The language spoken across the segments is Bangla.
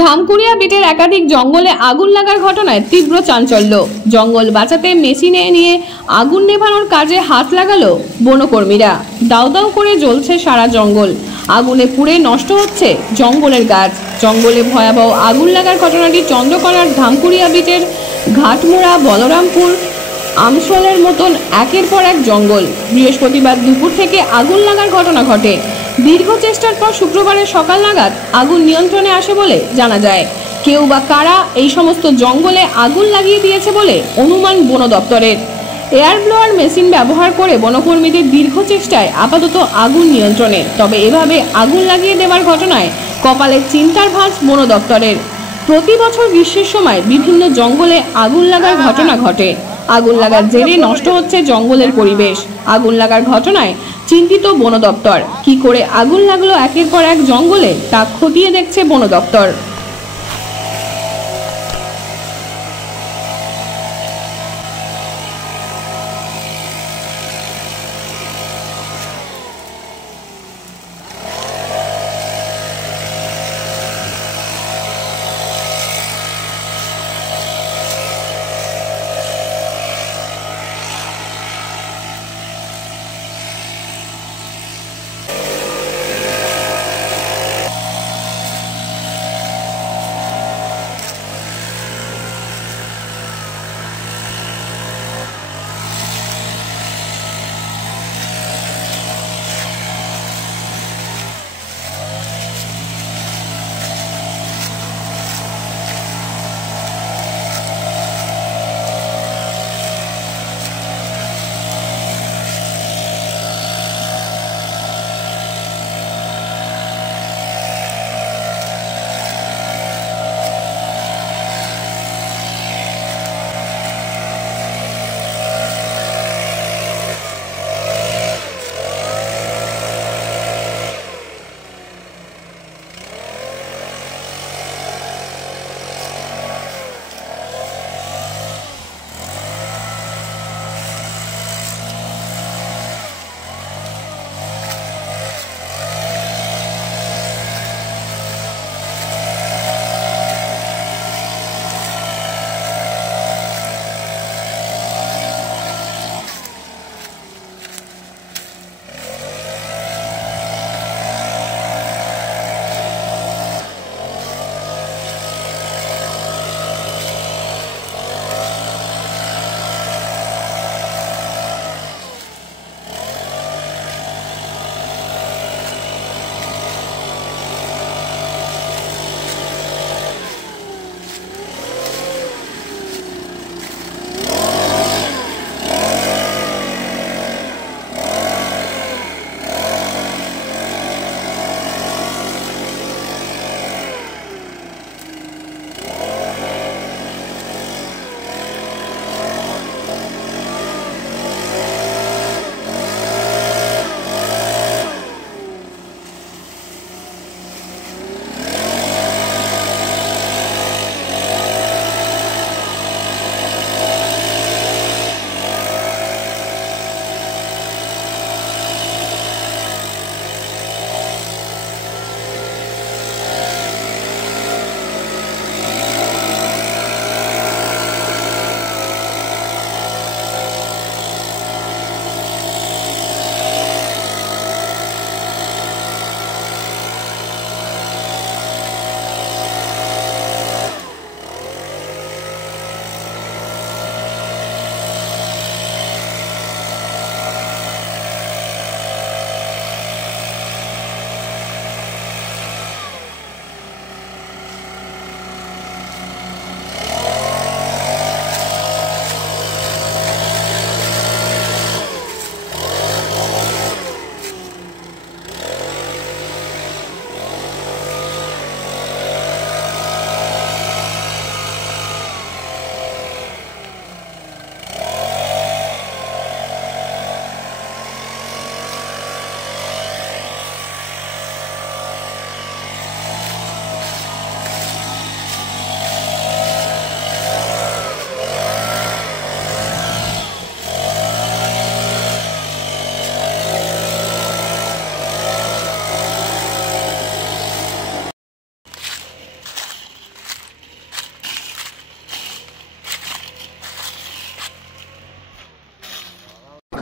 ধামকুড়িয়া বিটের একাধিক জঙ্গলে আগুন লাগার ঘটনায় তীব্র চাঞ্চল্য। জঙ্গল বাঁচাতে মেশিনে নিয়ে আগুন নেভানোর কাজে হাত লাগালো বনকর্মীরা। দাউ দাউ করে জ্বলছে সারা জঙ্গল, আগুনে পুড়ে নষ্ট হচ্ছে জঙ্গলের গাছ। জঙ্গলে ভয়াবহ আগুন লাগার ঘটনাটি চন্দ্রকোনার ধামকুড়িয়া বিটের ঘাটমোড়া, বলরামপুর, আমসলের মতন একের পর এক জঙ্গল। বৃহস্পতিবার দুপুর থেকে আগুন লাগার ঘটনা ঘটে। দীর্ঘ চেষ্টার পর শুক্রবারের সকাল নাগাদ আগুন নিয়ন্ত্রণে আসে বলে জানা যায়। কেউ বা কারা এই সমস্ত জঙ্গলে আগুন লাগিয়ে দিয়েছে বলে অনুমান বন দপ্তরের। এয়ার ব্লোয়ার মেশিন ব্যবহার করে বনকর্মীদের দীর্ঘ চেষ্টায় আপাতত আগুন নিয়ন্ত্রণে। তবে এভাবে আগুন লাগিয়ে দেওয়ার ঘটনায় কপালে চিন্তার ভাঁজ বন দপ্তরের। প্রতি বছর গ্রীষ্মের সময় বিভিন্ন জঙ্গলে আগুন লাগার ঘটনা ঘটে। আগুন লাগার জেরে নষ্ট হচ্ছে জঙ্গলের পরিবেশ। আগুন লাগার ঘটনায় চিন্তিত বন দপ্তর। কি করে আগুন লাগলো একের পর এক জঙ্গলে তা খতিয়ে দেখছে বন দপ্তর।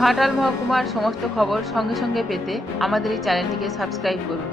ঘাটাল মহকুমার সমস্ত খবর সঙ্গে সঙ্গে পেতে আমাদের এই চ্যানেলটিকে সাবস্ক্রাইব করুন।